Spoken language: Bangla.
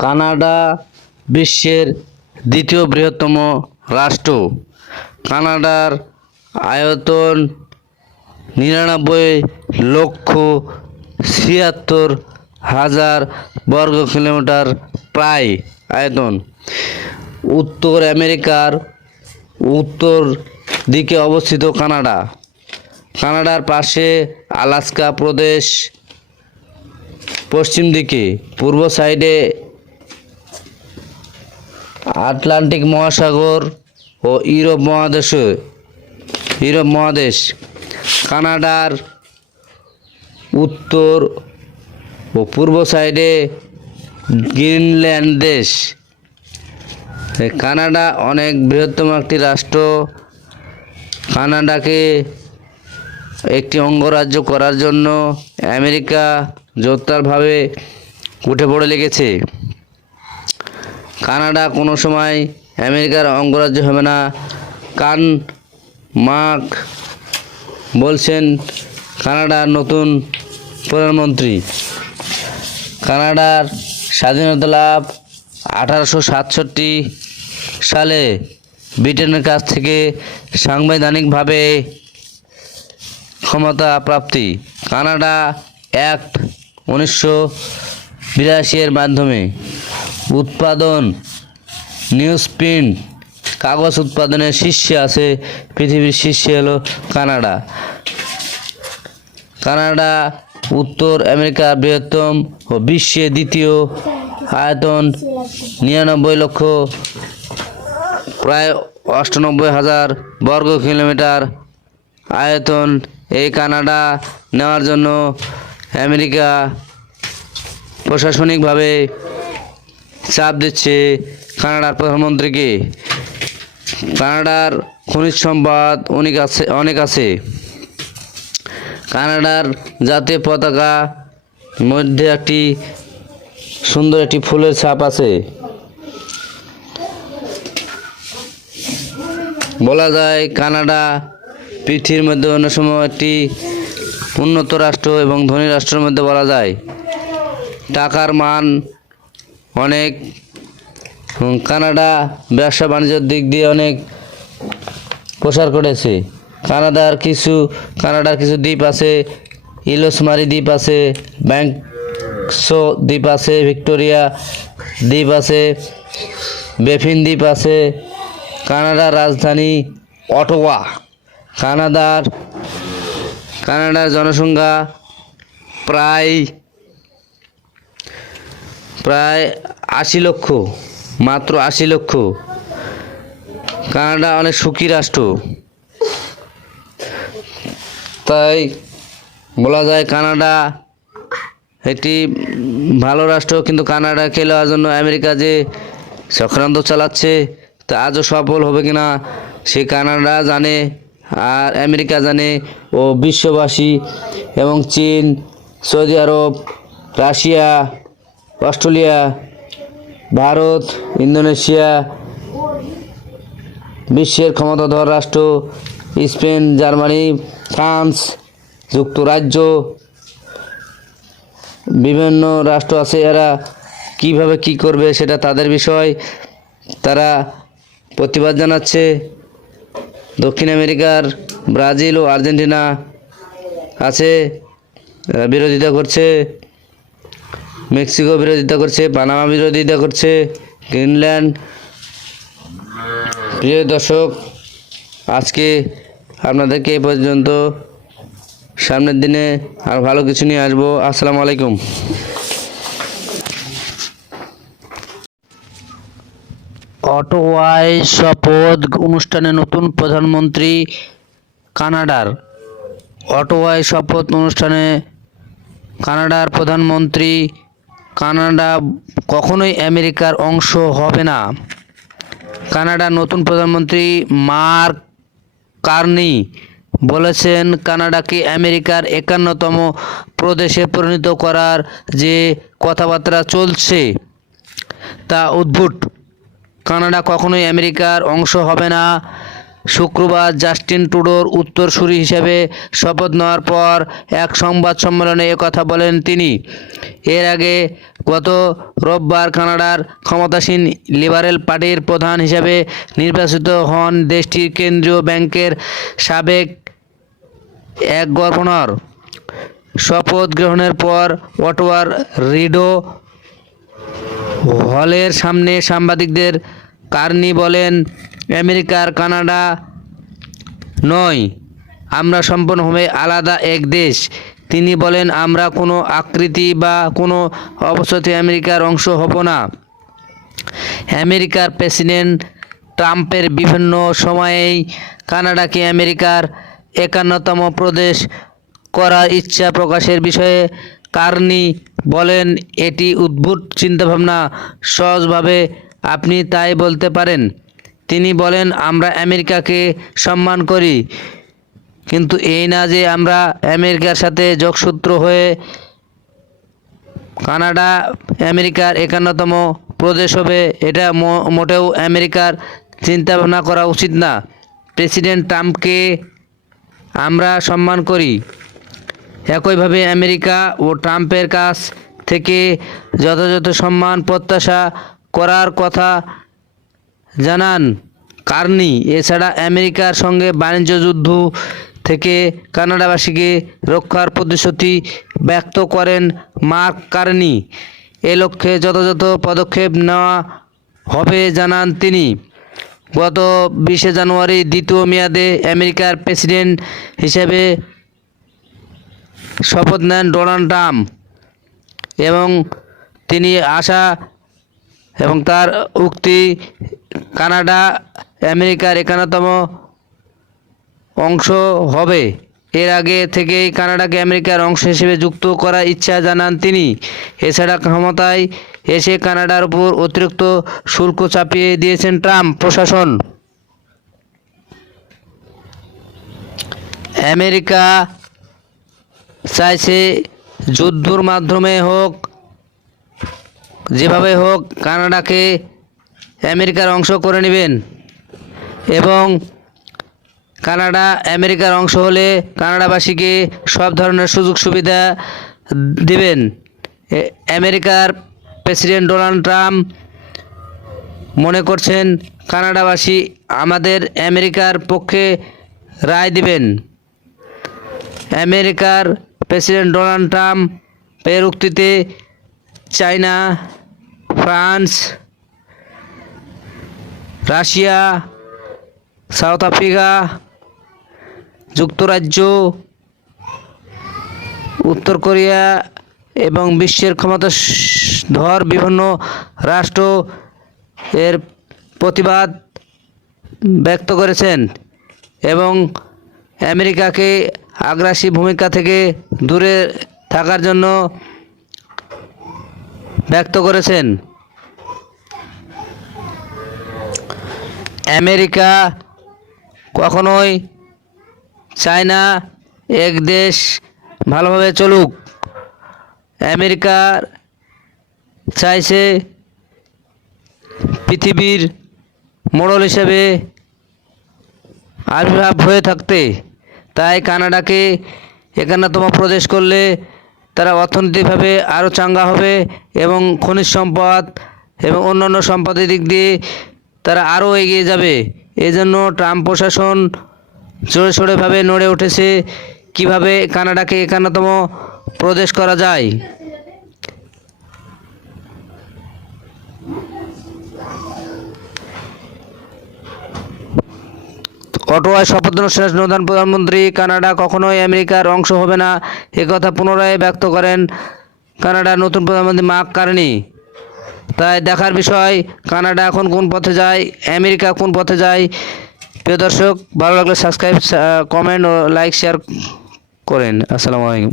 কানাডা বিশ্বের দ্বিতীয় বৃহত্তম রাষ্ট্র। কানাডার আয়তন 99,76,000 বর্গ কিলোমিটার প্রায় আয়তন। উত্তর আমেরিকার উত্তর দিকে অবস্থিত কানাডা। কানাডার পাশে আলাস্কা প্রদেশ, পশ্চিম দিকে পূর্ব সাইডে আটলান্টিক মহাসাগর ও ইউরোপ মহাদেশ। কানাডার উত্তর ও পূর্ব সাইডে গ্রিনল্যান্ড দেশ। কানাডা অনেক বৃহত্তম একটি রাষ্ট্র। কানাডাকে একটি অঙ্গরাজ্য করার জন্য আমেরিকা জোরদারভাবে উঠে পড়ে লেগেছে। কানাডা কোনো সময় আমেরিকার অঙ্গরাজ্য হবে না। কান মার্ক বলছেন কানাডার নতুন প্রধানমন্ত্রী। কানাডার স্বাধীনতা লাভ 1867 সালে ব্রিটেনের কাছ থেকে সাংবিধানিকভাবে ক্ষমতা প্রাপ্তি। কানাডা অ্যাক্ট 1982 এর মাধ্যমে উৎপাদন নিউজপ্রিন্ট কাগজ উৎপাদনের শীর্ষে আছে। পৃথিবীর শীর্ষে হলো কানাডা। কানাডা উত্তর আমেরিকার বৃহত্তম ও বিশ্বের দ্বিতীয়। আয়তন 99 লক্ষ, প্রায় 98,000 বর্গ কিলোমিটার আয়তন। এই কানাডা নেওয়ার জন্য আমেরিকা প্রশাসনিকভাবে চাপ দিচ্ছে কানাডার প্রধানমন্ত্রীকে। কানাডার খনিজ সম্পদ অনেক আছে। কানাডার জাতীয় পতাকা মধ্যে একটি সুন্দর একটি ফুলের ছাপ আছে। বলা যায় কানাডা পৃথিবীর মধ্যে অন্যতম একটি উন্নত রাষ্ট্র এবং ধনী রাষ্ট্রের মধ্যে বলা যায়। টাকার মান অনেক। কানাডা ব্যবসা বাণিজ্যের দিক দিয়ে অনেক প্রসার করেছে। কানাডার কিছু দ্বীপ আছে। ইলোসমারি দ্বীপ আছে, ব্যাংকসো দ্বীপ আছে, ভিক্টোরিয়া দ্বীপ আছে, বেফিন দ্বীপ আছে। কানাডার রাজধানী অটোয়া। কানাডার জনসংখ্যা প্রায় 80 লক্ষ, মাত্র 80 লক্ষ। কানাডা অনেক সুখী রাষ্ট্র। তাই বলা যায় কানাডা একটি ভালো রাষ্ট্র। কিন্তু কানাডাকে নেওয়ার জন্য আমেরিকা যে চক্রান্ত চালাচ্ছে তা আজও সফল হবে কিনা সে কানাডা জানে আর আমেরিকা জানে ও বিশ্ববাসী এবং চীন, সৌদি আরব, রাশিয়া, অস্ট্রেলিয়া, ভারত, ইন্দোনেশিয়া, বিশ্বের ক্ষমতাধর রাষ্ট্র স্পেন, জার্মানি, ফ্রান্স, যুক্তরাজ্য, বিভিন্ন রাষ্ট্র আছে। এরা কিভাবে কি করবে সেটা তাদের বিষয়। তারা প্রতিবাদ জানাচ্ছে। দক্ষিণ আমেরিকার ব্রাজিল ও আর্জেন্টিনা আছে, বিরোধিতা করছে। মেক্সিকো বিরোধিতা করছে, পানামা বিরোধিতা করছে, গ্রিনল্যান্ড। প্রিয় দর্শক, আজকে আপনাদেরকে এই পর্যন্ত। সামনের দিনে আর ভালো কিছু নিয়ে আসবো। আসসালামু আলাইকুম। অটোয়ায় শপথ অনুষ্ঠানে নতুন প্রধানমন্ত্রী কানাডার। অটোয়ায় শপথ অনুষ্ঠানে কানাডার প্রধানমন্ত্রী। কানাডা কখনোই আমেরিকার অংশ হবে না। কানাডার নতুন প্রধানমন্ত্রী মার্ক কার্নি বলেছেন কানাডাকে আমেরিকার 51তম প্রদেশে পরিণত করার যে কথাবার্তা চলছে তা অদ্ভুত। কানাডা কখনোই আমেরিকার অংশ হবে না। শুক্রবার জাস্টিন ট্রুডোর উত্তরসূরি হিসেবে শপথ নেওয়ার পর এক সংবাদ সম্মেলনে একথা বলেন তিনি। এর আগে গত রোববার কানাডার ক্ষমতাসীন লিবারেল পার্টির প্রধান হিসেবে নির্বাচিত হন দেশটির কেন্দ্রীয় ব্যাংকের সাবেক এক গভর্নর। শপথ গ্রহণের পর অটোয়ার রিডো হলের সামনে সাংবাদিকদের কার্নি বলেন, আমেরিকার কানাডা নয়, আমরা সম্পূর্ণভাবে আলাদা এক দেশ। তিনি বলেন, আমরা কোনো আকৃতি বা কোনো অবস্থাতে আমেরিকার অংশ হব না। আমেরিকার প্রেসিডেন্ট ট্রাম্পের বিভিন্ন সময়েই কানাডাকে আমেরিকার 51তম প্রদেশ করার ইচ্ছা প্রকাশের বিষয়ে কার্নি বলেন, এটি অদ্ভুত চিন্তাভাবনা, সহজভাবে আপনি তাই বলতে পারেন। তিনি বলেন, আমরা আমেরিকাকে সম্মান করি, কিন্তু এই না যে আমরা আমেরিকার সাথে যোগসূত্র হয়ে কানাডা আমেরিকার 51তম প্রদেশ হবে। এটা মোটেও আমেরিকার চিন্তাভাবনা করা উচিত না। প্রেসিডেন্ট ট্রাম্পকে আমরা সম্মান করি। একইভাবে আমেরিকা ও ট্রাম্পের কাছ থেকে যথাযথ সম্মান প্রত্যাশা করার কথা জানান কার্নি। এছাড়া আমেরিকার সঙ্গে বাণিজ্য যুদ্ধ থেকে কানাডাবাসীকে রক্ষার প্রতিশ্রুতি ব্যক্ত করেন মার্ক কার্নি। এ লক্ষ্যে যথাযথ পদক্ষেপ নেওয়া হবে জানান তিনি। গত 20 জানুয়ারি দ্বিতীয় মেয়াদে আমেরিকার প্রেসিডেন্ট হিসেবে শপথ নেন ডোনাল্ড ট্রাম্প এবং তিনি আশা এবং তার উক্তি কানাডা আমেরিকার 51তম অংশ হবে। এর আগে থেকেই কানাডাকে আমেরিকার অংশ হিসেবে যুক্ত করার ইচ্ছা জানান তিনি। এছাড়া ক্ষমতায় এসে কানাডার উপর অতিরিক্ত শুল্ক চাপিয়ে দিয়েছেন ট্রাম্প প্রশাসন। আমেরিকা চাইছে যুদ্ধের মাধ্যমে হোক, যেভাবে হোক কানাডাকে আমেরিকার অংশ করে নেবেন এবং কানাডা আমেরিকার অংশ হলে কানাডাবাসীকে সব ধরনের সুযোগ সুবিধা দিবেন। আমেরিকার প্রেসিডেন্ট ডোনাল্ড ট্রাম্প মনে করছেন কানাডাবাসী আমাদের আমেরিকার পক্ষে রায় দিবেন। আমেরিকার প্রেসিডেন্ট ডোনাল্ড ট্রাম্পের উক্তিতে China, France, Russia, South Africa, যুক্তরাজ্য, উত্তর কোরিয়া এবং বিশ্বের ক্ষমতাধর বিভিন্ন রাষ্ট্র এর প্রতিবাদ ব্যক্ত করেছেন এবং আমেরিকাকে আগ্রাসী ভূমিকা থেকে দূরে থাকার জন্য ব্যক্ত করেছেন। আমেরিকা কখনোই চায় না এক দেশ ভালোভাবে চলুক। আমেরিকার চাইছে পৃথিবীর মোড়ল হিসেবে আবির্ভাব হয়ে থাকতে। তাই কানাডাকে 51তম প্রদেশ করলে তারা অর্থনৈতিকভাবে আরও চাঙ্গা হবে এবং খনিজ সম্পদ এবং অন্যান্য সম্পদের দিক দিয়ে তারা আরও এগিয়ে যাবে। এজন্য ট্রাম্প প্রশাসন জোরে সোরেভাবে নড়ে উঠেছে কিভাবে কানাডাকে 51তম প্রদেশ করা যায়। অটোয়ায় শপথ অনুষ্ঠানে নতুন প্রধানমন্ত্রী কানাডা কখনোই আমেরিকার অংশ হবে না একথা পুনরায় ব্যক্ত করেন কানাডার নতুন প্রধানমন্ত্রী মার্ক কার্নি। তাই দেখার বিষয় কানাডা এখন কোন পথে যায়, আমেরিকা কোন পথে যায়। প্রিয় দর্শক, ভালো লাগলে সাবস্ক্রাইব, কমেন্ট ও লাইক শেয়ার করেন। আসসালামু আলাইকুম।